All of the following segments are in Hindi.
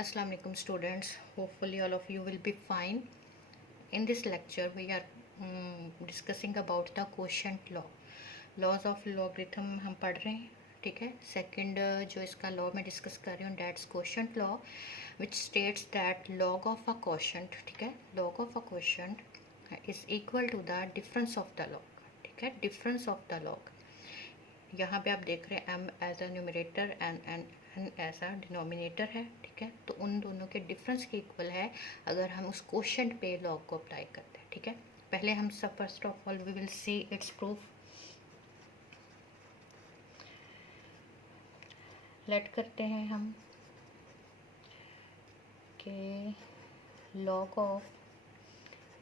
Assalamu alaikum students. Hopefully all of you will be fine. In this lecture we are discussing about the quotient law. Laws of logarithm हम पढ़ रहे हैं, ठीक है. सेकंड जो इसका लॉ मैं डिस्कस कर रही हूँ that's quotient law which states that log of a quotient, ठीक है, log of a quotient is equal to the difference of the log, ठीक है, डिफरेंस ऑफ द लॉग. यहाँ पे आप देख रहे हैं m as a numerator and n as a denominator है, ठीक है. तो उन दोनों के डिफरेंस के इक्वल है अगर हम उस क्वोशंट पे लॉग को अप्लाई करते हैं, ठीक है. पहले हम सब first of all we will see its proof. Let करते हैं हम कि log of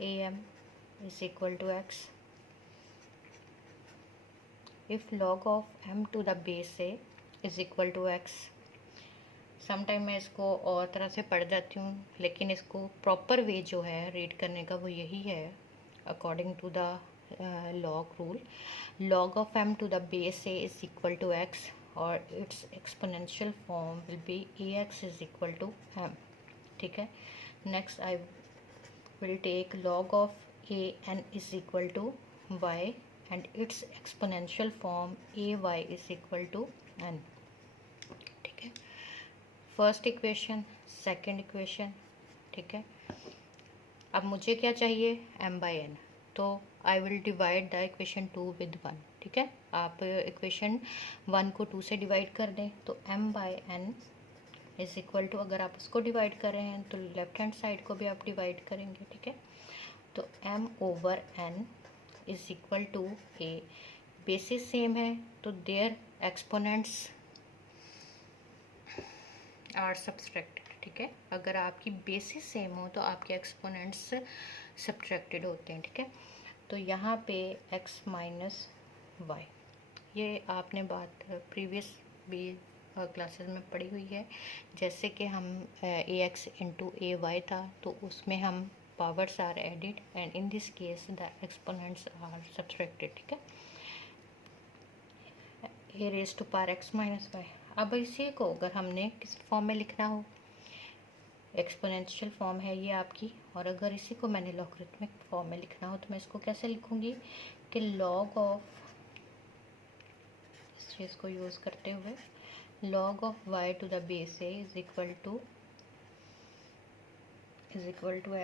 am is equal to x if log of m to the base a is equal to x. Sometime मैं इसको और तरह से पढ़ जाती हूँ, लेकिन इसको प्रॉपर वे जो है रीड करने का वो यही है according to the log rule. log of m to the base a is equal to x और its exponential form will be ax is equal to m, ठीक है. Next I will take log of a n is equal to y and its exponential form ay is equal to n, ठीक है. फर्स्ट इक्वेशन, सेकंड इक्वेशन, ठीक है. अब मुझे क्या चाहिए m बाई n, तो I will divide the equation 2 with 1, ठीक है. आप इक्वेशन 1 को 2 से डिवाइड कर दें तो m by n is equal to, अगर आप उसको डिवाइड कर रहे हैं तो लेफ्ट हैंड साइड को भी आप डिवाइड करेंगे, ठीक है. तो m over n is equal to a. Basis same है तो देयर एक्सपोनेंट्स आर सब्सट्रैक्टेड, ठीक है. अगर आपकी बेसिस सेम हो तो आपके एक्सपोनेंट्स सब्ट्रैक्टेड होते हैं, ठीक है. तो यहाँ पे x माइनस वाई, ये आपने बात प्रीवियस भी क्लासेस में पढ़ी हुई है. जैसे कि हम ax इंटू ए वाई था तो उसमें हम powers are added and in this case the exponents are subtracted, ठीक है. a raised to power x minus y. अब इसी को अगर हमने किस फॉर्म में लिखना हो, एक्सपोनेंशियल फॉर्म है ये आपकी, और अगर इसी को मैंने लॉगरिथमिक फॉर्म में लिखना हो तो मैं इसको कैसे लिखूंगी कि log ऑफ, इस चीज़ को यूज़ करते हुए log of y to the base a is equal to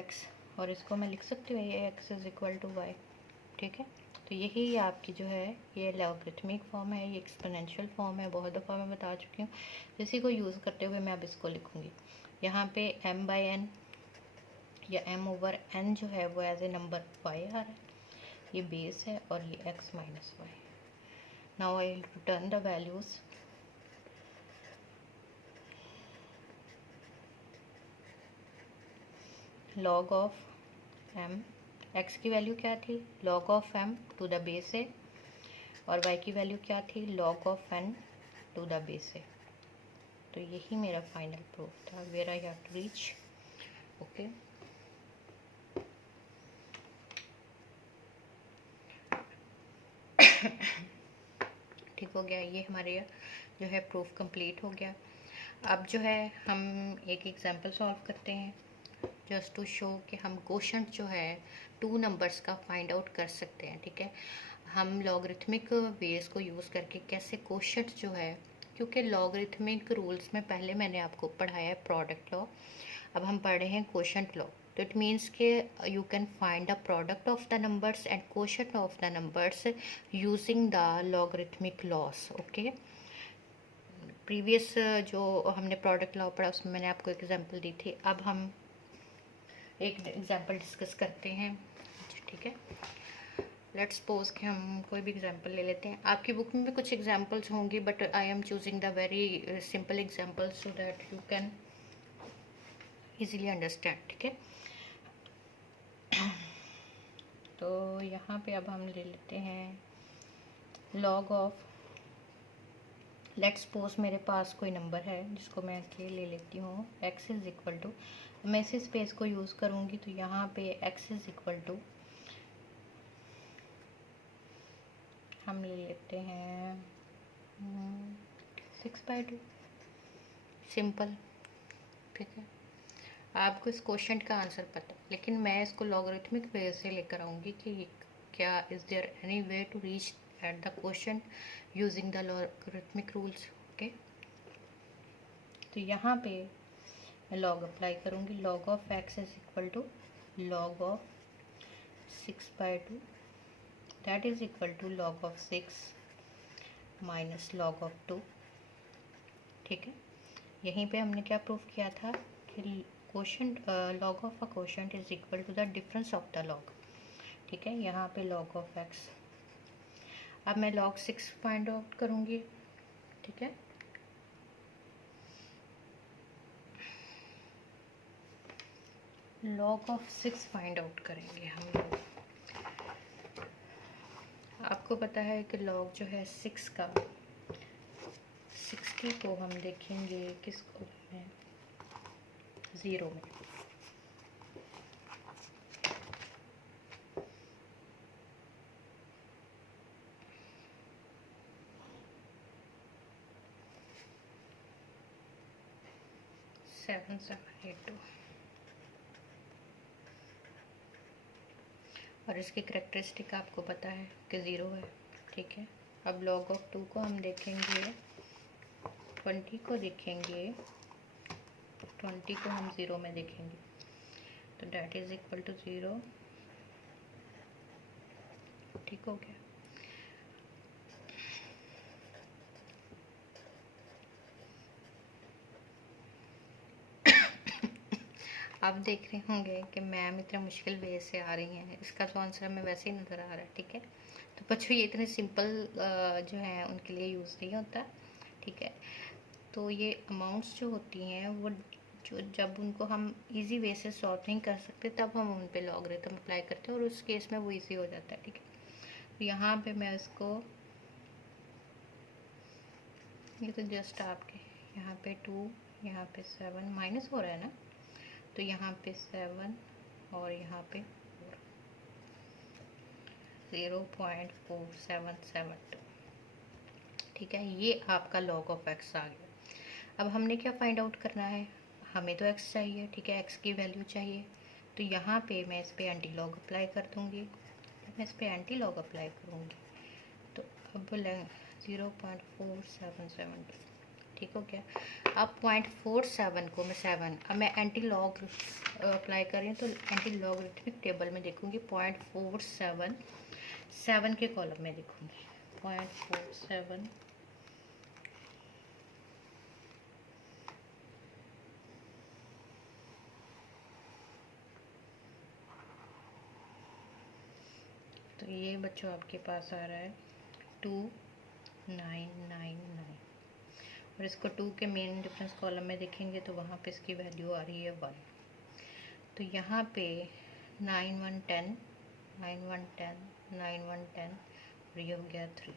x, और इसको मैं लिख सकती हूँ ये x is equal to y, ठीक है. तो यही आपकी जो है ये लॉगरिथमिक फॉर्म है, ये एक्सपोनेंशियल फॉर्म है, बहुत दफ़ा मैं बता चुकी हूँ. तो इसी को यूज़ करते हुए मैं अब इसको लिखूँगी. यहाँ पे m बाई n या m ओवर n जो है वो एज ए नंबर y आ रहा है, ये बेस है और ये x minus y. Now I will return the values. log of m, x की वैल्यू क्या थी log of m to the base a, और y की वैल्यू क्या थी log of n to the base a. तो यही मेरा फाइनल प्रूफ था where I have to reach. Okay, ठीक हो गया. ये हमारे जो है प्रूफ कंप्लीट हो गया. अब जो है हम एक एग्जांपल सॉल्व करते हैं जस्ट टू शो कि हम क्वोशंट जो है 2 नंबर्स का फाइंड आउट कर सकते हैं, ठीक है. हम लॉगरिथमिक वेज को यूज़ करके कैसे क्वोशंट जो है, क्योंकि लॉगरिथमिक रूल्स में पहले मैंने आपको पढ़ाया है प्रोडक्ट लॉ, अब हम पढ़ रहे हैं क्वोशंट लॉ. तो इट मीन्स के you can find the product of the numbers and quotient of the numbers using the logarithmic loss. Okay, previous जो हमने प्रोडक्ट लॉ पढ़ा उसमें मैंने आपको एग्जांपल दी थी. अब हम एक एग्जांपल डिस्कस करते हैं, ठीक है. लेट्स सपोज कि हम कोई भी एग्जांपल ले लेते हैं. आपकी बुक में भी कुछ एग्जांपल्स होंगी but I am choosing the very simple example so that you can easily understand, ठीक है. तो यहाँ पे अब हम ले लेते हैं log ऑफ, लेट्स सपोज मेरे पास कोई नंबर है जिसको मैं ले लेती हूँ x इज इक्वल टू, मैं इसी स्पेस को यूज़ करूँगी. तो यहाँ पे x इज इक्वल टू हम ले लेते हैं 6/2, सिंपल. ठीक है, आपको इस क्वेश्चन का आंसर पता है, लेकिन मैं इसको लॉगरिथमिक वे से लेकर आऊँगी कि क्या is there any way to reach at the question using the logarithmic rules. Okay, तो यहाँ पे मैं लॉग अप्लाई करूँगी। Log of x is equal to log of 6/2, that is equal to log of 6 minus log of 2। ठीक है, यहीं पे हमने क्या प्रूफ किया था कि quotient log of a quotient is equal to the difference of the log. ठीक है, यहाँ पे लॉग ऑफ एक्स, अब मैं लॉग 6 फाइंड आउट करूँगी। ठीक है, लॉग ऑफ 6 फाइंड आउट करेंगे हम लोग। आपको पता है कि लॉग जो है 6 का, 60 को हम देखेंगे किस में, 0 में। सेवन 7 8 2, और इसकी करेक्टरिस्टिक आपको पता है कि 0 है। ठीक है, अब लॉग ऑफ 2 को हम देखेंगे, 20 को देखेंगे, 20 को हम 0 में देखेंगे, तो डैट इज इक्वल टू 0। ठीक हो गया। आप देख रहे होंगे कि मैम इतने मुश्किल वे से आ रही हैं, इसका तो आंसर हमें वैसे ही नज़र आ रहा है। ठीक है, तो बच्चों ये इतने सिंपल जो है उनके लिए यूज़ नहीं होता। ठीक है, तो ये अमाउंट्स जो होती हैं वो जो जब उनको हम इजी वे से सॉल्व नहीं कर सकते तब हम उन पे लॉगरिथम अप्लाई करते हैं और उस केस में वो इजी हो जाता है। ठीक है, तो यहाँ पे मैं इसको, ये तो जस्ट आपके यहाँ पे 2, यहाँ पे 7 माइनस हो रहा है ना, तो यहाँ पे 7 और यहाँ पे 4, 0.4772। ठीक है, ये आपका लॉग ऑफ एक्स आ गया। अब हमने क्या फाइंड आउट करना है, हमें तो एक्स चाहिए। ठीक है, एक्स की वैल्यू चाहिए, तो यहाँ पे मैं इस पर एंटी लॉग अप्लाई कर दूँगी। मैं इस पर एंटी लॉग अप्लाई करूँगी तो अब 0.4772। ठीक हो गया। अब 0.47 को मैं 7, अब मैं एंटी लॉग अप्लाई कर रही हूँ तो एंटी लॉगरिथमिक टेबल में देखूँगी 0.47 7 के कॉलम में देखूँगी 0.47 तो ये बच्चों आपके पास आ रहा है 2999, और इसको 2 के मेन डिफरेंस कॉलम में देखेंगे तो वहाँ पे इसकी वैल्यू आ रही है 1। तो यहाँ पे 9 1 10, 9 1 10, 9 1 10, और ये हो गया 3।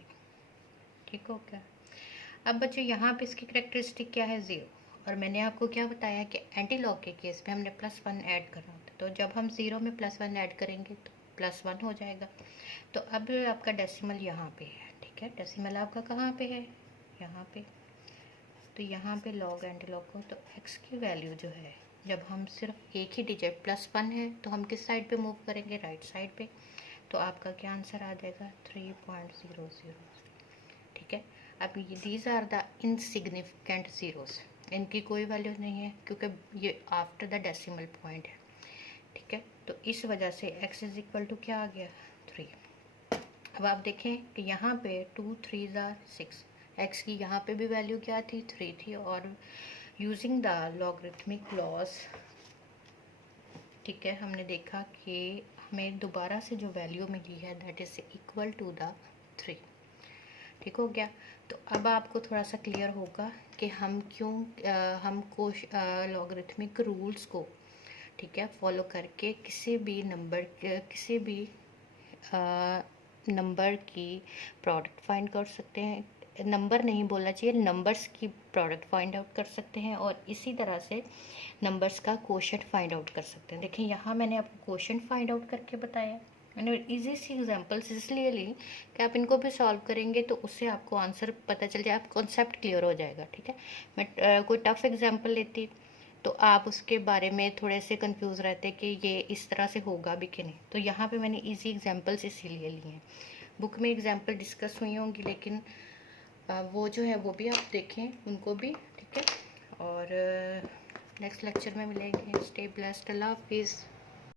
ठीक हो गया। अब बच्चों यहाँ पे इसकी करेक्टरिस्टिक क्या है, 0, और मैंने आपको क्या बताया कि एंटी लॉग के केस में हमने +1 ऐड करना होता है, तो जब हम 0 में +1 ऐड करेंगे तो +1 हो जाएगा। तो अब आपका डेसिमल यहाँ पे है। ठीक है, डेसिमल आपका कहाँ पे है, यहाँ पे। तो यहाँ पे लॉग एंटी लॉग को, तो x की वैल्यू जो है, जब हम सिर्फ एक ही डिजिट +1 है तो हम किस साइड पे मूव करेंगे, राइट साइड पे। तो आपका क्या आंसर आ जाएगा, 3.00। ठीक है, अब ये these are the insignificant zeros, इनकी कोई वैल्यू नहीं है क्योंकि ये आफ्टर द डेसिमल पॉइंट है। ठीक है, तो इस वजह से x इज इक्वल टू क्या आ गया, 3। अब आप देखें कि यहाँ पे 2 3 6, x की यहाँ पे भी वैल्यू क्या थी, 3 थी, और यूजिंग द लॉगरिथमिक लॉस, ठीक है, हमने देखा कि हमें दोबारा से जो वैल्यू मिली है that is equal to the 3। ठीक हो गया। तो अब आपको थोड़ा सा क्लियर होगा कि हम क्यों हमको लॉगरिथमिक रूल्स को, ठीक है, फॉलो करके किसी भी नंबर की प्रोडक्ट फाइंड कर सकते हैं। नंबर नहीं बोलना चाहिए, नंबर्स की प्रोडक्ट फाइंड आउट कर सकते हैं, और इसी तरह से नंबर्स का क्वोशंट फाइंड आउट कर सकते हैं। देखिए यहाँ मैंने आपको क्वोशंट फाइंड आउट करके बताया। मैंने इजी सी एग्जांपल्स इसलिए ली कि आप इनको भी सॉल्व करेंगे तो उससे आपको आंसर पता चल जाए, आप कॉन्सेप्ट क्लियर हो जाएगा। ठीक है, मैं कोई टफ एग्जांपल लेती तो आप उसके बारे में थोड़े से कंफ्यूज रहते कि ये इस तरह से होगा भी कि नहीं। तो यहाँ पे मैंने इजी एग्जांपल्स इसीलिए लिए हैं। बुक में एग्जांपल डिस्कस हुई होंगी, लेकिन वो जो है वो भी आप देखें उनको भी, ठीक है। और नेक्स्ट लेक्चर में मिलेंगे। स्टे ब्लेस्ड, अल्लाह हाफिज़।